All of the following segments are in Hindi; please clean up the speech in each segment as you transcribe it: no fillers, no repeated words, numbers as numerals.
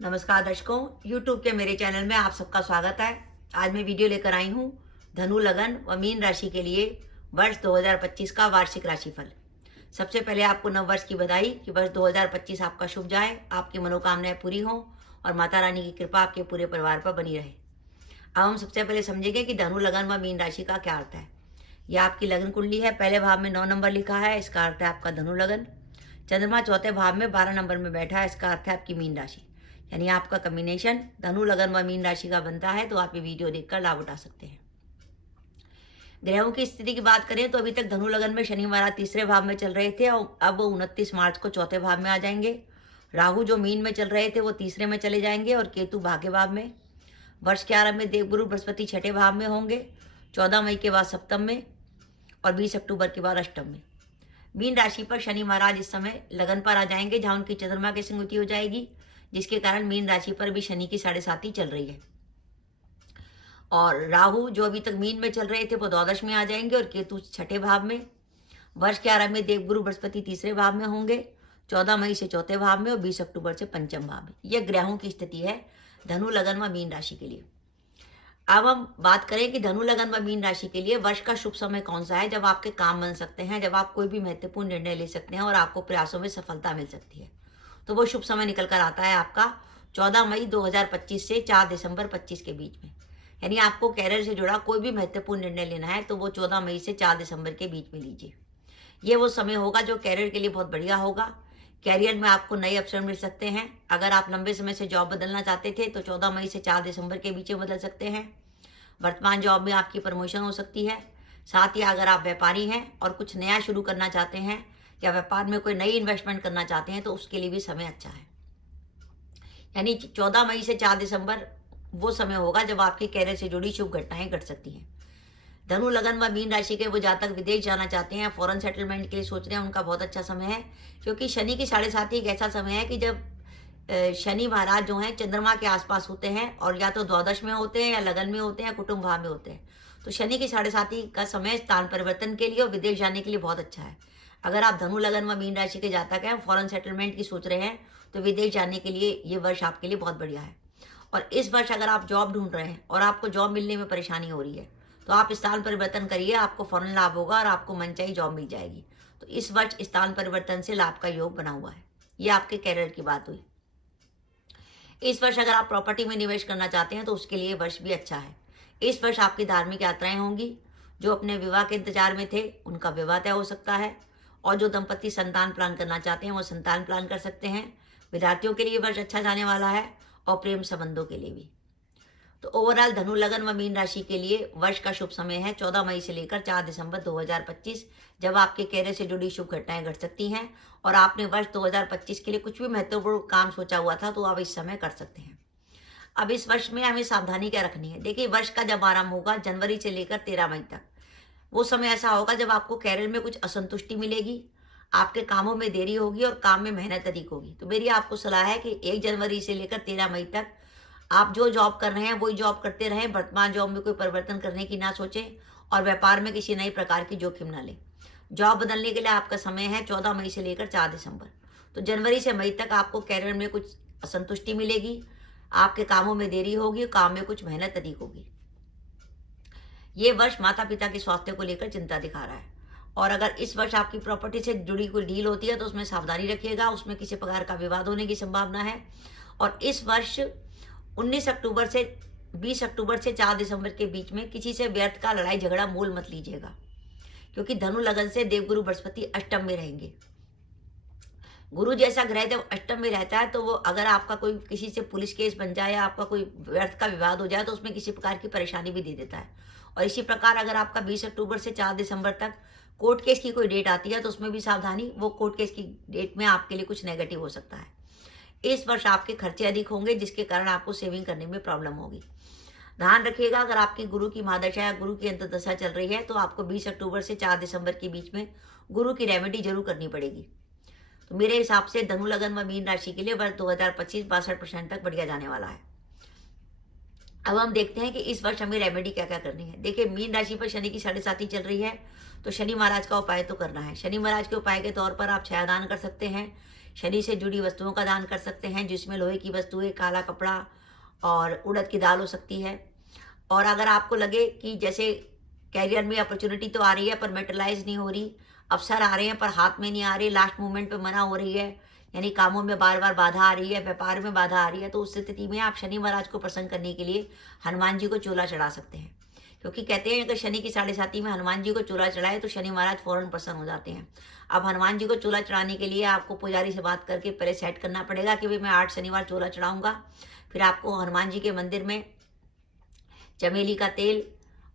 नमस्कार दर्शकों, YouTube के मेरे चैनल में आप सबका स्वागत है। आज मैं वीडियो लेकर आई हूँ धनु, लगन व मीन राशि के लिए वर्ष 2025 का वार्षिक राशिफल। सबसे पहले आपको नव वर्ष की बधाई कि वर्ष 2025 आपका शुभ जाए, आपकी मनोकामनाएं पूरी हों और माता रानी की कृपा आपके पूरे परिवार पर बनी रहे। अब हम सबसे पहले समझेंगे कि धनु, लगन व मीन राशि का क्या अर्थ है। यह आपकी लगन कुंडली है। पहले भाव में 9 नंबर लिखा है, इसका अर्थ है आपका धनु लगन। चंद्रमा चौथे भाव में 12 नंबर में बैठा है, इसका अर्थ है आपकी मीन राशि। यानी आपका कॉम्बिनेशन धनु, लगन व मीन राशि का बनता है, तो आप ये वीडियो देखकर लाभ उठा सकते हैं। ग्रहों की स्थिति की बात करें तो अभी तक धनु लगन में शनि महाराज तीसरे भाव में चल रहे थे और अब वो 29 मार्च को चौथे भाव में आ जाएंगे। राहु जो मीन में चल रहे थे वो तीसरे में चले जाएंगे और केतु भाग्य भाव में। वर्ष के आरंभ में देवगुरु बृहस्पति छठे भाव में होंगे, 14 मई के बाद सप्तम में और 20 अक्टूबर के बाद अष्टम में। मीन राशि पर शनि महाराज इस समय लगन पर आ जाएंगे, जहां उनकी चंद्रमा की संगति हो जाएगी, जिसके कारण मीन राशि पर भी शनि की 7.5 चल रही है। और राहु जो अभी तक मीन में चल रहे थे वो द्वादश में आ जाएंगे और केतु छठे भाव में। वर्ष के आरंभ में देवगुरु बृहस्पति तीसरे भाव में होंगे, 14 मई से चौथे भाव में और 20 अक्टूबर से पंचम भाव में। यह ग्रहों की स्थिति है धनु, लगन व मीन राशि के लिए। अब हम बात करें कि धनु, लगन व मीन राशि के लिए वर्ष का शुभ समय कौन सा है, जब आपके काम बन सकते हैं, जब आप कोई भी महत्वपूर्ण निर्णय ले सकते हैं और आपको प्रयासों में सफलता मिल सकती है। तो वो शुभ समय निकल कर आता है आपका 14 मई 2025 से 4 दिसंबर 25 के बीच में। यानी आपको कैरियर से जुड़ा कोई भी महत्वपूर्ण निर्णय लेना है तो वो 14 मई से 4 दिसंबर के बीच में लीजिए। ये वो समय होगा जो कैरियर के लिए बहुत बढ़िया होगा। कैरियर में आपको नए अवसर मिल सकते हैं। अगर आप लंबे समय से जॉब बदलना चाहते थे तो 14 मई से 4 दिसंबर के बीच में बदल सकते हैं। वर्तमान जॉब में आपकी प्रमोशन हो सकती है। साथ ही अगर आप व्यापारी हैं और कुछ नया शुरू करना चाहते हैं या व्यापार में कोई नई इन्वेस्टमेंट करना चाहते हैं तो उसके लिए भी समय अच्छा है। यानी 14 मई से 4 दिसंबर वो समय होगा जब आपके कैरियर से जुड़ी शुभ घटनाएं घट सकती हैं। धनु, लगन व मीन राशि के वो जातक विदेश जाना चाहते हैं, फॉरेन सेटलमेंट के लिए सोच रहे हैं, उनका बहुत अच्छा समय है। क्योंकि शनि की 7.5 एक ऐसा समय है कि जब शनि महाराज जो हैं चंद्रमा के आसपास होते हैं और या तो द्वादश में होते हैं या लगन में होते हैं या कुटुंब भाव में होते हैं। तो शनि की 7.5 का समय स्थान परिवर्तन के लिए और विदेश जाने के लिए बहुत अच्छा है। अगर आप धनु, लगन व मीन राशि के जातक हैं, फॉरेन सेटलमेंट की सोच रहे हैं, तो विदेश जाने के लिए ये वर्ष आपके लिए बहुत बढ़िया है। और इस वर्ष अगर आप जॉब ढूंढ रहे हैं और आपको जॉब मिलने में परेशानी हो रही है तो आप स्थान परिवर्तन करिए, आपको फौरन लाभ होगा और आपको मनचाही जॉब मिल जाएगी। तो इस वर्ष स्थान परिवर्तन से लाभ का योग बना हुआ है। ये आपके कैरियर की बात हुई। इस वर्ष अगर आप प्रॉपर्टी में निवेश करना चाहते हैं तो उसके लिए वर्ष भी अच्छा है। इस वर्ष आपकी धार्मिक यात्राएं होंगी। जो अपने विवाह के इंतजार में थे उनका विवाह तय हो सकता है और जो दंपति संतान प्लान करना चाहते हैं वो संतान प्लान कर सकते हैं। विद्यार्थियों के लिए वर्ष अच्छा जाने वाला है और प्रेम संबंधों के लिए भी। तो ओवरऑल धनु, लगन व मीन राशि के लिए वर्ष का शुभ समय है 14 मई से लेकर 4 दिसंबर 2025, जब आपके कैरियर से जुड़ी शुभ घटनाएं घट सकती हैं और आपने वर्ष 2025 के लिए कुछ भी महत्वपूर्ण काम सोचा हुआ था तो आप इस समय कर सकते हैं। अब इस वर्ष में हमें सावधानी क्या रखनी है। देखिए, वर्ष का जब आरंभ होगा जनवरी से लेकर 13 मई तक, वो समय ऐसा होगा जब आपको कैरियर में कुछ असंतुष्टि मिलेगी, आपके कामों में देरी होगी और काम में मेहनत अधिक होगी। तो मेरी आपको सलाह है कि 1 जनवरी से लेकर 13 मई तक आप जो जॉब कर रहे हैं वही जॉब करते रहें। वर्तमान जॉब में कोई परिवर्तन करने की ना सोचें और व्यापार में किसी नई प्रकार की जोखिम ना लें। जॉब बदलने के लिए आपका समय है 14 मई से लेकर 4 दिसंबर। तो जनवरी से मई तक आपको कैरियर में कुछ असंतुष्टि मिलेगी, आपके कामों में देरी होगी, काम में कुछ मेहनत अधिक होगी। ये वर्ष माता पिता के स्वास्थ्य को लेकर चिंता दिखा रहा है। और अगर इस वर्ष आपकी प्रॉपर्टी से जुड़ी कोई डील होती है तो उसमें सावधानी रखिएगा, उसमें किसी प्रकार का विवाद होने की संभावना है। और इस वर्ष 19 अक्टूबर से 20 अक्टूबर से 4 दिसंबर के बीच में किसी से व्यर्थ का लड़ाई झगड़ा मोल मत लीजिएगा, क्योंकि धनु, लगन से देवगुरु बृहस्पति अष्टम में रहेंगे। गुरु जैसा ग्रह जब अष्टम में रहता है तो वो अगर आपका कोई किसी से पुलिस केस बन जाए या आपका कोई व्यर्थ का विवाद हो जाए तो उसमें किसी प्रकार की परेशानी भी दे देता है। और इसी प्रकार अगर आपका 20 अक्टूबर से 4 दिसंबर तक कोर्ट केस की कोई डेट आती है तो उसमें भी सावधानी, वो कोर्ट केस की डेट में आपके लिए कुछ नेगेटिव हो सकता है। इस वर्ष आपके खर्चे अधिक होंगे जिसके कारण आपको सेविंग करने में प्रॉब्लम होगी। ध्यान रखिएगा, अगर आपकी गुरु की महादशा या गुरु की अंतर्दशा चल रही है तो आपको 20 अक्टूबर से 4 दिसंबर के बीच में गुरु की रेमेडी जरूर करनी पड़ेगी। तो मेरे हिसाब से धनु, लगन व मीन राशि के लिए वर्ष 2025 62% तक बढ़िया जाने वाला है। अब हम देखते हैं कि इस वर्ष हमें रेमेडी क्या क्या करनी है। देखिए, मीन राशि पर शनि की 7.5 चल रही है तो शनि महाराज का उपाय तो करना है। शनि महाराज के उपाय के तौर पर आप छायादान कर सकते हैं शनि से जुड़ी वस्तुओं का दान कर सकते हैं, जिसमें लोहे की वस्तुएं, काला कपड़ा और उड़द की दाल हो सकती है। और अगर आपको लगे कि जैसे कैरियर में अपॉर्चुनिटी तो आ रही है पर मेटलाइज नहीं हो रही, अवसर आ रहे हैं पर हाथ में नहीं आ रही, लास्ट मोमेंट पे मना हो रही है, यानी कामों में बार बार बाधा आ रही है, व्यापार में बाधा आ रही है, तो उस स्थिति में आप शनि महाराज को प्रसन्न करने के लिए हनुमान जी को चोला चढ़ा सकते हैं। क्योंकि कहते हैं अगर शनि की 7.5 में हनुमान जी को चोला चढ़ाए तो शनि महाराज फौरन प्रसन्न हो जाते हैं। अब हनुमान जी को चोला चढ़ाने के लिए आपको पुजारी से बात करके पहले सेट करना पड़ेगा कि भाई मैं 8 शनिवार चोला चढ़ाऊंगा। फिर आपको हनुमान जी के मंदिर में चमेली का तेल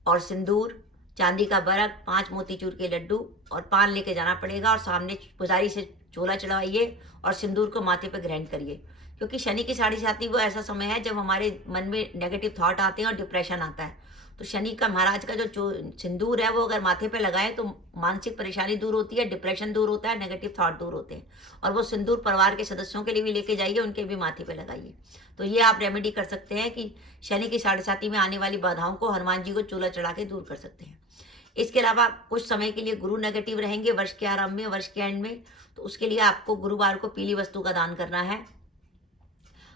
और सिंदूर, चांदी का बरक, 5 मोतीचूर के लड्डू और पान लेके जाना पड़ेगा और सामने पुजारी से चोला चढ़वाइए और सिंदूर को माथे पे ग्रहण करिए। क्योंकि शनि की 7.5 वो ऐसा समय है जब हमारे मन में नेगेटिव थॉट आते हैं और डिप्रेशन आता है। तो शनि का महाराज का जो सिंदूर है वो अगर माथे पे लगाए तो मानसिक परेशानी दूर होती है, डिप्रेशन दूर होता है, नेगेटिव थॉट दूर होते हैं। और वो सिंदूर परिवार के सदस्यों के लिए भी लेके जाइए, उनके भी माथे पे लगाइए। तो ये आप रेमेडी कर सकते हैं कि शनि की 7.5 में आने वाली बाधाओं को हनुमान जी को चूल्हा चढ़ा के दूर कर सकते हैं। इसके अलावा कुछ समय के लिए गुरु नेगेटिव रहेंगे वर्ष के आरंभ में, वर्ष के एंड में, तो उसके लिए आपको गुरुवार को पीली वस्तु का दान करना है।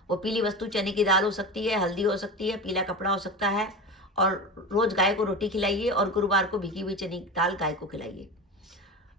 वो पीली वस्तु चने की दाल हो सकती है, हल्दी हो सकती है, पीला कपड़ा हो सकता है। और रोज गाय को रोटी खिलाइए और गुरुवार को भीगी हुई चने की दाल गाय को खिलाइए।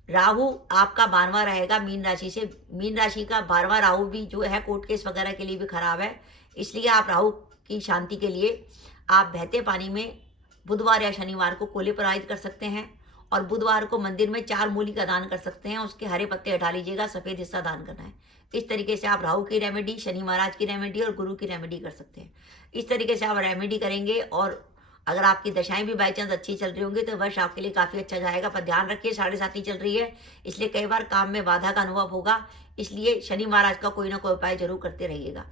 राहु आपका 12वां रहेगा मीन राशि से। मीन राशि का 12वां राहु भी जो है कोर्ट केस वगैरह के लिए भी खराब है। इसलिए आप राहु की शांति के लिए आप बहते पानी में बुधवार या शनिवार को कोले प्रवाहित कर सकते हैं और बुधवार को मंदिर में 4 मूली का दान कर सकते हैं। उसके हरे पत्ते हटा लीजिएगा, सफेद हिस्सा दान करना है। इस तरीके से आप राहु की रेमेडी, शनि महाराज की रेमेडी और गुरु की रेमेडी कर सकते हैं। इस तरीके से आप रेमेडी करेंगे और अगर आपकी दशाएं भी बाई चांस अच्छी चल रही होंगी तो वर्ष आपके लिए काफ़ी अच्छा जाएगा। पर ध्यान रखिए 7.5 चल रही है, इसलिए कई बार काम में बाधा का अनुभव होगा। इसलिए शनि महाराज का कोई ना कोई उपाय जरूर करते रहिएगा।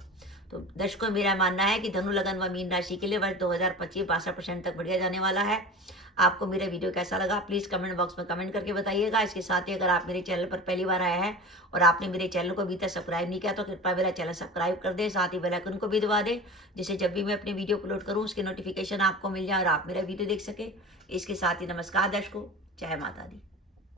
तो दर्शकों, मेरा मानना है कि धनु लगन व मीन राशि के लिए वर्ष 2025 62% तक बढ़िया जाने वाला है। आपको मेरा वीडियो कैसा लगा प्लीज़ कमेंट बॉक्स में कमेंट करके बताइएगा। इसके साथ ही अगर आप मेरे चैनल पर पहली बार आए हैं और आपने मेरे चैनल को अभी तक सब्सक्राइब नहीं किया तो कृपया मेरा चैनल सब्सक्राइब कर दें, साथ ही बेल आइकन को भी दबा दें, जिससे जब भी मैं अपने वीडियो अपलोड करूँ उसकी नोटिफिकेशन आपको मिल जाए और आप मेरा वीडियो देख सकें। इसके साथ ही नमस्कार दर्शकों, जय माता दी।